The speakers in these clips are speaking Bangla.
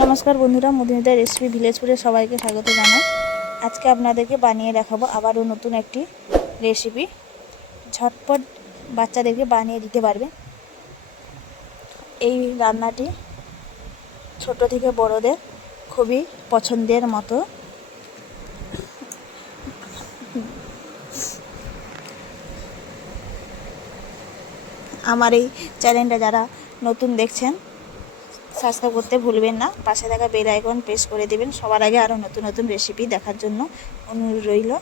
নমস্কার বন্ধুরা, মধুমিতা রেসিপি ভিলেজপুরে সবাইকে স্বাগত জানাই। আজকে আপনাদেরকে বানিয়ে দেখাবো আবারও নতুন একটি রেসিপি। ঝটপট বাচ্চাদেরকে বানিয়ে দিতে পারবে এই রান্নাটি। ছোট থেকে বড়দের খুবই পছন্দের মতো। আমার এই চ্যানেলটা যারা নতুন দেখছেন সাবস্ক্রাইব করতে ভুলবেন না, পাশে থাকা বেল আইকন প্রেস করে দেবেন সবার আগে আরও নতুন নতুন রেসিপি দেখার জন্য অনুরোধ রইল।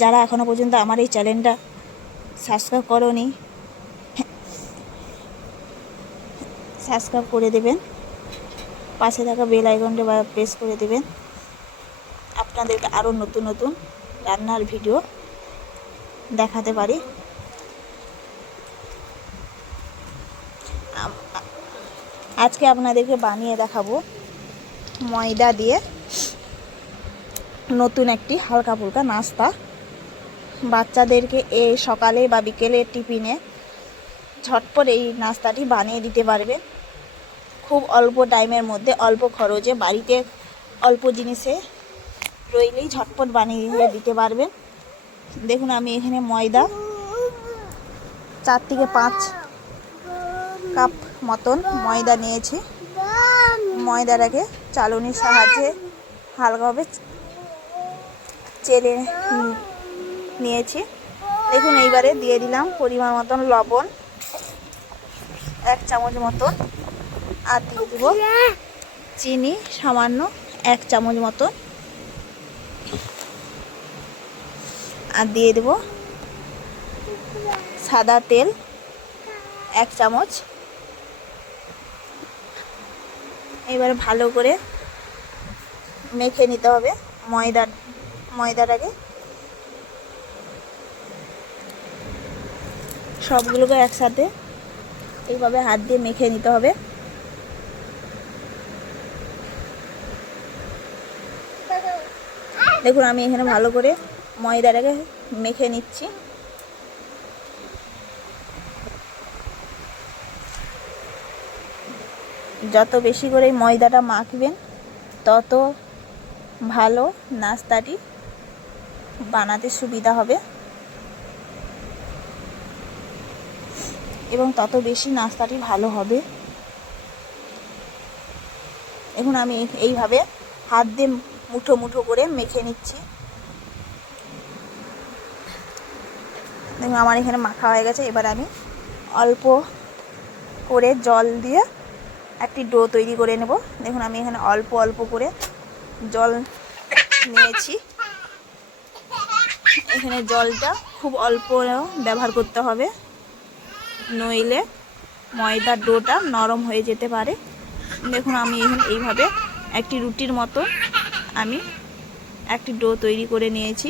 যারা এখনও পর্যন্ত আমার এই চ্যানেলটা সাবস্ক্রাইব করোনি, সাবস্ক্রাইব করে দেবেন, পাশে থাকা বেল আইকনটা প্রেস করে দেবেন। আপনাদেরকে আরও নতুন নতুন রান্নার ভিডিও দেখাতে পারি। আজকে আপনাদেরকে বানিয়ে দেখাবো ময়দা দিয়ে নতুন একটি হালকা ফুলকা নাস্তা। বাচ্চাদেরকে এই সকালে বা বিকেলে টিফিনে ঝটপট এই নাস্তাটি বানিয়ে দিতে পারবেন। খুব অল্প টাইমের মধ্যে অল্প খরচে বাড়িতে অল্প জিনিসে রইলেই ঝটপট বানিয়ে দিতে পারবেন। দেখুন, আমি এখানে ময়দা 4 থেকে 5 কাপ মতন ময়দা নিয়েছি। ময়দাটাকে চালনির সাহায্যে হালকাভাবে চেলে নিয়েছি। দেখুন, এইবারে দিয়ে দিলাম পরিমাণ মতন লবণ 1 চামচ মতন, আর দিয়ে দেব চিনি সামান্য 1 চামচ মতন, আর দিয়ে দেব সাদা তেল 1 চামচ। এবারে ভালো করে মেখে নিতে হবে ময়দাটাকে। সবগুলোকে একসাথে এইভাবে হাত দিয়ে মেখে নিতে হবে। দেখুন, আমি এখানে ভালো করে ময়দাটাকে মেখে নিচ্ছি। যত বেশি করে ময়দাটা মাখবেন তত ভালো নাস্তাটি বানাতে সুবিধা হবে এবং তত বেশি নাস্তাটি ভালো হবে। এখন আমি এইভাবে হাত দিয়ে মুঠো মুঠো করে মেখে নিচ্ছি। দেখুন, আমার এখানে মাখা হয়ে গেছে। এবার আমি অল্প করে জল দিয়ে একটি ডো তৈরি করে নেব। দেখুন, আমি এখানে অল্প অল্প করে জল নিয়েছি। এখানে জলটা খুব অল্প ব্যবহার করতে হবে, নইলে ময়দার ডোটা নরম হয়ে যেতে পারে। দেখুন, আমি এখানে এইভাবে একটি রুটির মতো আমি একটি ডো তৈরি করে নিয়েছি।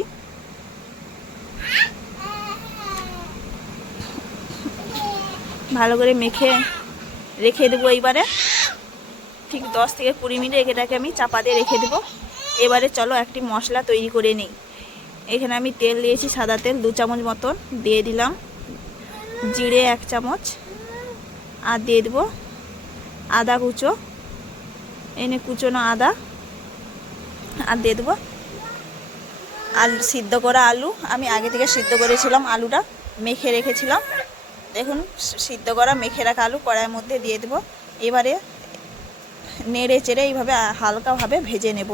ভালো করে মেখে রেখে দেবো। এইবারে ঠিক 10 থেকে 20 মিনিট এটাকে আমি চাপা দিয়ে রেখে দেবো। এবারে চলো একটি মশলা তৈরি করে নিই। এখানে আমি তেল দিয়েছি, সাদা তেল 2 চামচ মতন দিয়ে দিলাম, জিরে 1 চামচ, আর দিয়ে দেবো আদা কুচো, এনে কুচোনো আদা, আর দিয়ে দেবো আলু, সিদ্ধ করা আলু। আমি আগে থেকে সিদ্ধ করেছিলাম, আলুটা মেখে রেখেছিলাম। দেখুন, সিদ্ধ করা মেখে রাখা আলু কড়াইয়ের মধ্যে দিয়ে দেবো। এবারে নেড়ে চেড়ে এইভাবে হালকাভাবে ভেজে নেব।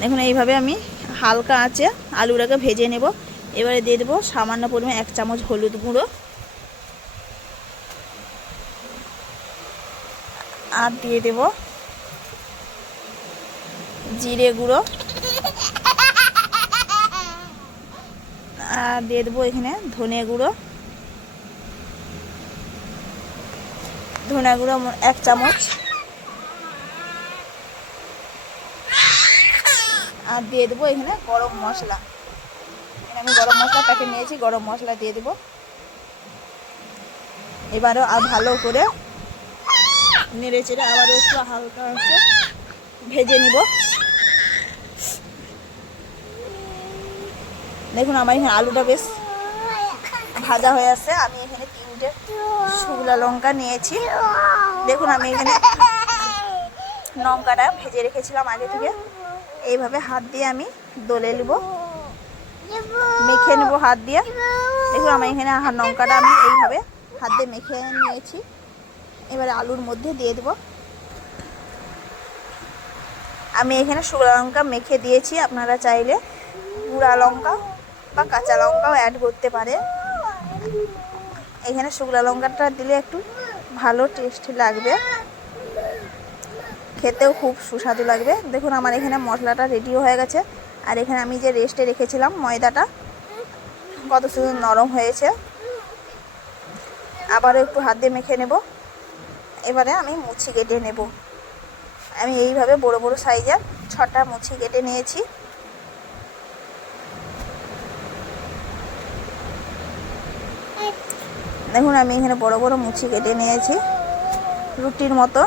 দেখুন, এইভাবে আমি হালকা আঁচে আলুটাকে ভেজে নেব। এবারে দিয়ে দেবো সামান্য পরিমাণে 1 চামচ হলুদ গুঁড়ো, আর দিয়ে দেব জিরে গুঁড়ো, আর দিয়ে দেবো এখানে ধনে গুঁড়ো 1 চামচ, আর দিয়ে দেবো এখানে গরম মশলা। আমি গরম মশলা প্যাকেট নিয়েছি, গরম মশলা দিয়ে দেবো। এবারও আর ভালো করে নেড়ে চেড়ে আবারও একটু হালকা আছে ভেজে নিব। দেখুন আমার এখানে আলুটা বেশ ভাজা হয়ে আসছে। আমি এখানে 3টে শুকনো লঙ্কা নিয়েছি। দেখুন আমি এখানে লঙ্কাটা ভেজে রেখেছিলাম আগে থেকে। এইভাবে হাত দিয়ে আমি দলে নেব, মেখে নেব হাত দিয়ে। দেখুন আমি এখানে লঙ্কাটা আমি এইভাবে হাত দিয়ে মেখে নিয়েছি। এবারে আলুর মধ্যে দিয়ে দেব। আমি এখানে শুকনো লঙ্কা মেখে দিয়েছি, আপনারা চাইলে গুঁড়া লঙ্কা বা কাঁচা লঙ্কাও অ্যাড করতে পারে। এখানে শুকনো লঙ্কাটা দিলে একটু ভালো টেস্ট লাগবে, খেতেও খুব সুস্বাদু লাগবে। দেখুন আমার এখানে মশলাটা রেডিও হয়ে গেছে। আর এখানে আমি যে রেস্টে রেখেছিলাম ময়দাটা, কত সুন্দর নরম হয়েছে। আবারও একটু হাত দিয়ে মেখে নেব। এবারে আমি মুচি কেটে নেব। আমি এইভাবে বড় বড় সাইজের 6টা মুচি কেটে নিয়েছি। দেখুন আমি এখানে বড় বড় মুচি কেটে নিয়েছি রুটির মতো।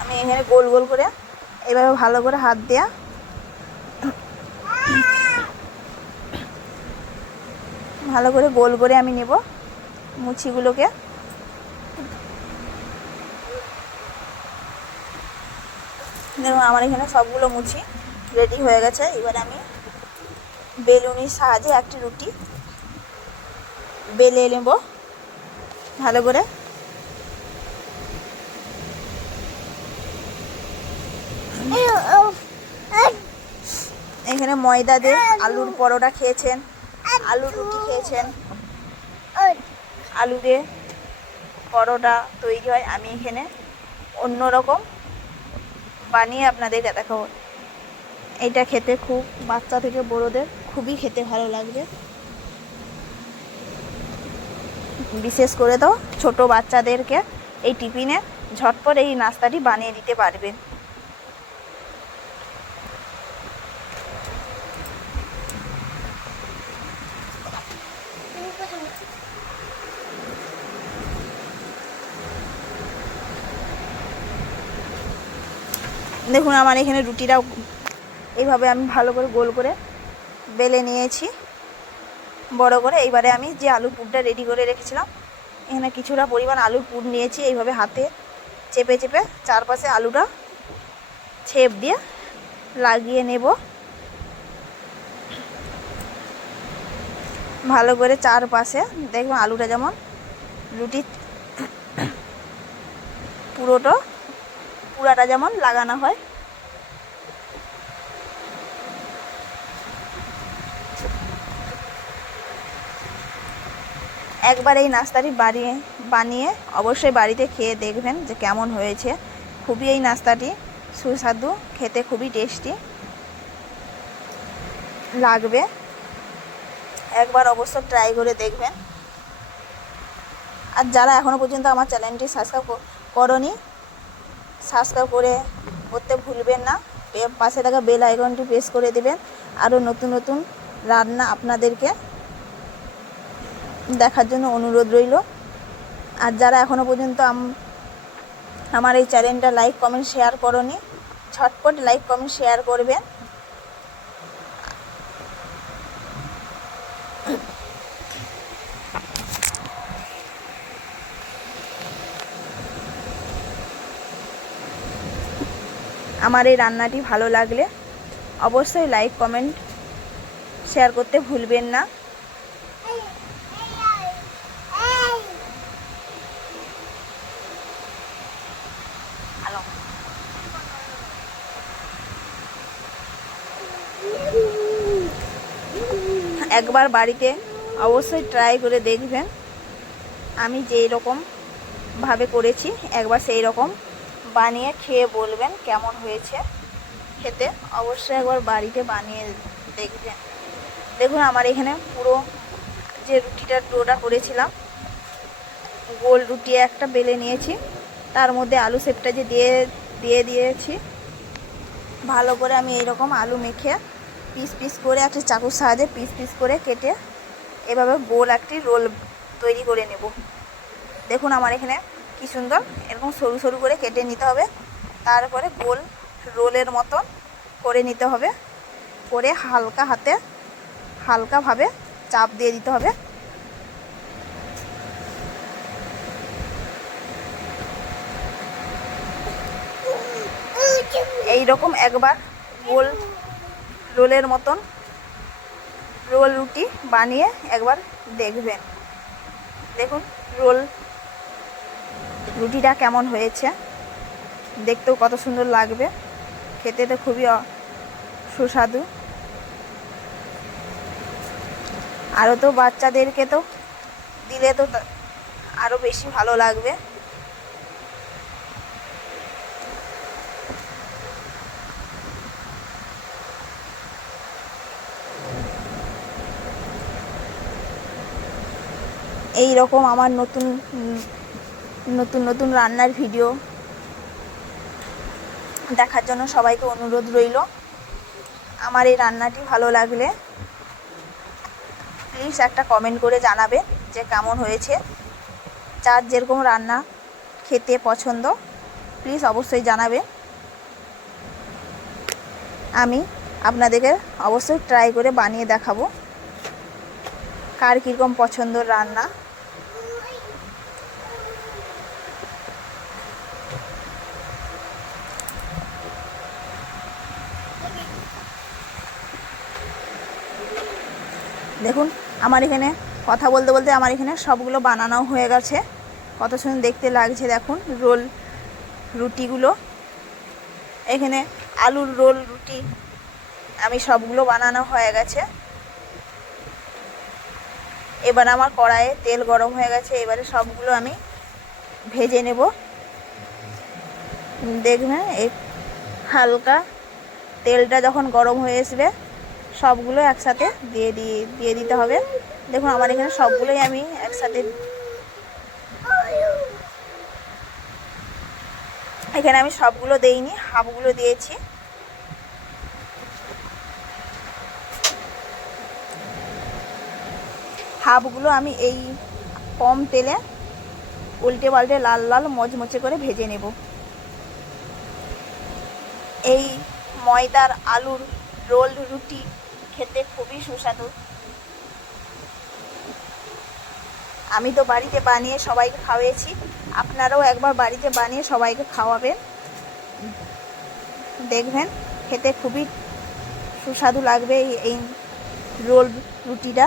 আমি এখানে গোল গোল করে এইভাবে ভালো করে হাত দেয়া ভালো করে গোল করে আমি নেব মুচিগুলোকে। দেখুন আমার এখানে সবগুলো মুচি রেডি হয়ে গেছে। এবার আমি বেলুনির সাহায্যে একটি রুটি বেলে নেব ভালো করে। এখানে ময়দা দিয়ে আলুর পরোটা খেয়েছেন, আলুর রুটি খেয়েছেন, আলু দিয়ে পরোটা তৈরি হয়। আমি এখানে অন্যরকম বানিয়ে আপনাদেরকে দেখাবো। এইটা খেতে খুব, বাচ্চা থেকে বড়োদের খুবই খেতে ভালো লাগবে। বিশেষ করে তো ছোট বাচ্চাদেরকে এই টিফিনে ঝটপট এই নাস্তাটি বানিয়ে দিতে পারবেন। দেখুন আমার এখানে রুটিটাও এইভাবে আমি ভালো করে গোল করে বেলে নিয়েছি বড় করে। এইবারে আমি যে আলুর পুরটা রেডি করে রেখেছিলাম, এখানে কিছুটা পরিমাণ আলুর পুর নিয়েছি। এইভাবে হাতে চেপে চেপে চারপাশে আলুটা ছেপ দিয়ে লাগিয়ে নেব ভালো করে চারপাশে। দেখবেন আলুটা যেমন রুটির পুরাটা যেমন লাগানো হয়। একবার এই নাস্তাটি বানিয়ে অবশ্যই বাড়িতে খেয়ে দেখবেন যে কেমন হয়েছে। খুবই এই নাস্তাটি সুস্বাদু, খেতে খুবই টেস্টি লাগবে। একবার অবশ্য ট্রাই করে দেখবেন। আর যারা এখনও পর্যন্ত আমার চ্যানেলটি সাবস্ক্রাইব করনি, সাবস্ক্রাইব করতে ভুলবেন না। পাশে থাকা বেল আইকনটি প্রেস করে দেবেন। আরও নতুন নতুন রান্না আপনাদেরকে দেখার জন্য অনুরোধ রইল। আর যারা এখনও পর্যন্ত আমার এই চ্যানেলটা লাইক কমেন্ট শেয়ার করনি, ঝটপট লাইক কমেন্ট শেয়ার করবেন। আমার এই রান্নাটি ভালো লাগলে অবশ্যই লাইক কমেন্ট শেয়ার করতে ভুলবেন না। একবার বাড়িতে অবশ্যই ট্রাই করে দেখবেন। আমি যেই রকমভাবে করেছি একবার সেই রকম বানিয়ে খেয়ে বলবেন কেমন হয়েছে খেতে। অবশ্যই একবার বাড়িতে বানিয়ে দেখবেন। দেখুন আমার এখানে পুরো যে রুটিটার ডোটা করেছিলাম, গোল রুটি একটা বেলে নিয়েছি, তার মধ্যে আলু সেপটা যে দিয়ে দিয়েছি। ভালো করে আমি এইরকম আলু মেখে পিস পিস করে একটা চাকুর সাহায্যে পিস পিস করে কেটে এভাবে গোল একটি রোল তৈরি করে নেব। দেখুন আমার এখানে কি সুন্দর এরকম সরু সরু করে কেটে নিতে হবে। তারপরে গোল রোলের মতন করে নিতে হবে, করে হালকা হাতে হালকাভাবে চাপ দিয়ে দিতে হবে। এই রকম একবার গোল রোলের মতন রোল রুটি বানিয়ে একবার দেখবেন। দেখুন রোল রুটিটা কেমন হয়েছে, দেখতেও কত সুন্দর লাগবে, খেতে তো খুবই সুস্বাদু। আরও তো বাচ্চাদেরকে তো দিলে তো আরও বেশি ভালো লাগবে। এই রকম আমার নতুন নতুন নতুন রান্নার ভিডিও দেখার জন্য সবাইকে অনুরোধ রইল। আমার এই রান্নাটি ভালো লাগলে প্লিজ একটা কমেন্ট করে জানাবে যে কেমন হয়েছে। যার যেরকম রান্না খেতে পছন্দ প্লিজ অবশ্যই জানাবে। আমি আপনাদেরকে অবশ্যই ট্রাই করে বানিয়ে দেখাবো কার কীরকম পছন্দর রান্না। দেখুন আমার এখানে কথা বলতে বলতে আমার এখানে সবগুলো বানানো হয়ে গেছে, কত সুন্দর দেখতে লাগছে। দেখুন রোল রুটিগুলো, এখানে আলুর রোল রুটি আমি সবগুলো বানানো হয়ে গেছে। এবার আমার কড়াইয়ে তেল গরম হয়ে গেছে, এবারে সবগুলো আমি ভেজে নেব। দেখবেন এই হালকা তেলটা যখন গরম হয়ে আসবে সবগুলো একসাথে দিয়ে দিতে হবে। দেখুন আমার এখানে সবগুলোই আমি একসাথে, এখানে আমি সবগুলো দেইনি, হাফগুলো দিয়েছি। হাফগুলো আমি এই কম তেলে উল্টে পাল্টে লাল লাল মচমচে করে ভেজে নেব। এই ময়দার আলুর রোল রুটি খেতে খুবই সুস্বাদু। আমি তো বাড়িতে বানিয়ে সবাইকে খাওয়াইছি, আপনারাও একবার বাড়িতে বানিয়ে সবাইকে খাওয়াবেন, দেখবেন খেতে খুবই সুস্বাদু লাগবে এই রোল রুটিটা।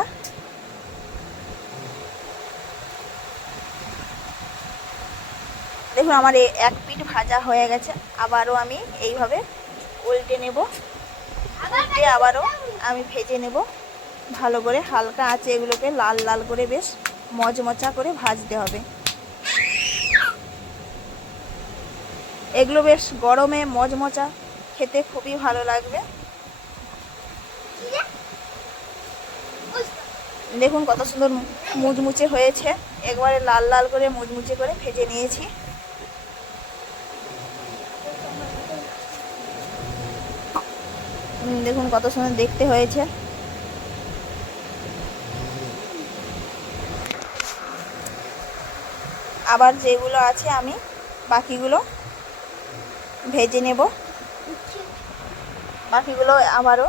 দেখুন আমার এক পিঠ ভাজা হয়ে গেছে, আবারও আমি এইভাবে উল্টে নেব, উল্টে আবারও আমি ভেজে নেব ভালো করে। হালকা আঁচে এগুলোকে লাল লাল করে বেশ মচমচা করে ভাজতে হবে। এগুলো বেশ গরমে মচমচা খেতে খুবই ভালো লাগবে। দেখুন কত সুন্দর মুচমুচে হয়েছে, একবারে লাল লাল করে মুচমুচে করে ভেজে নিয়েছি। দেখুন কত সুন্দর দেখতে হয়েছে। আবার যেগুলো আছে আমি বাকিগুলো ভেজে নেব। বাকিগুলো আবারও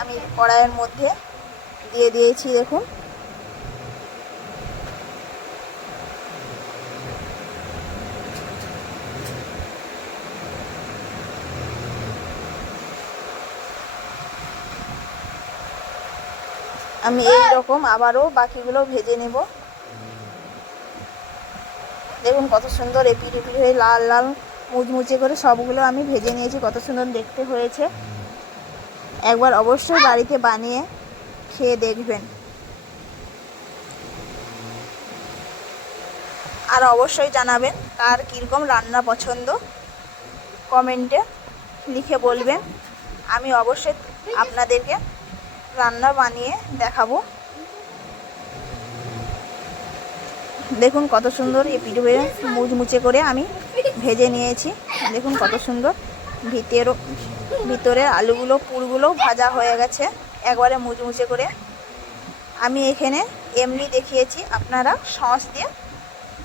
আমি কড়াইয়ের মধ্যে দিয়ে দিয়েছি। দেখুন আমি এই রকম আবারও বাকিগুলো ভেজে নেব। দেখুন কত সুন্দর এপিট এপিট হয়ে লাল লাল মুচমুচে করে সবগুলো আমি ভেজে নিয়েছি, কত সুন্দর দেখতে হয়েছে। একবার অবশ্যই বাড়িতে বানিয়ে খেয়ে দেখবেন, আর অবশ্যই জানাবেন কার কীরকম রান্না পছন্দ, কমেন্টে লিখে বলবেন। আমি অবশ্যই আপনাদেরকে রান্না বানিয়ে দেখাবো। দেখুন কত সুন্দর এই পিঠে হয়ে মুচমুচে করে আমি ভেজে নিয়েছি। দেখুন কত সুন্দর ভিতরে আলুগুলো পুরগুলো ভাজা হয়ে গেছে একবারে মুচমুচে করে। আমি এখানে এমনি দেখিয়েছি, আপনারা সস দিয়ে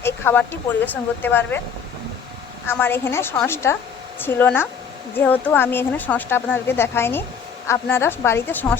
এই খাবারটি পরিবেশন করতে পারবেন। আমার এখানে সসটা ছিল না, যেহেতু আমি এখানে সসটা আপনাদেরকে দেখাইনি। আপনারা বাড়িতে সস